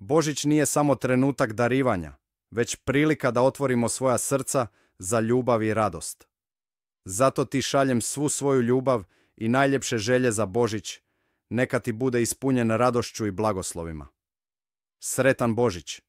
Božić nije samo trenutak darivanja, već prilika da otvorimo svoja srca za ljubav i radost. Zato ti šaljem svu svoju ljubav i najljepše želje za Božić, neka ti bude ispunjen radošću i blagoslovima. Sretan Božić!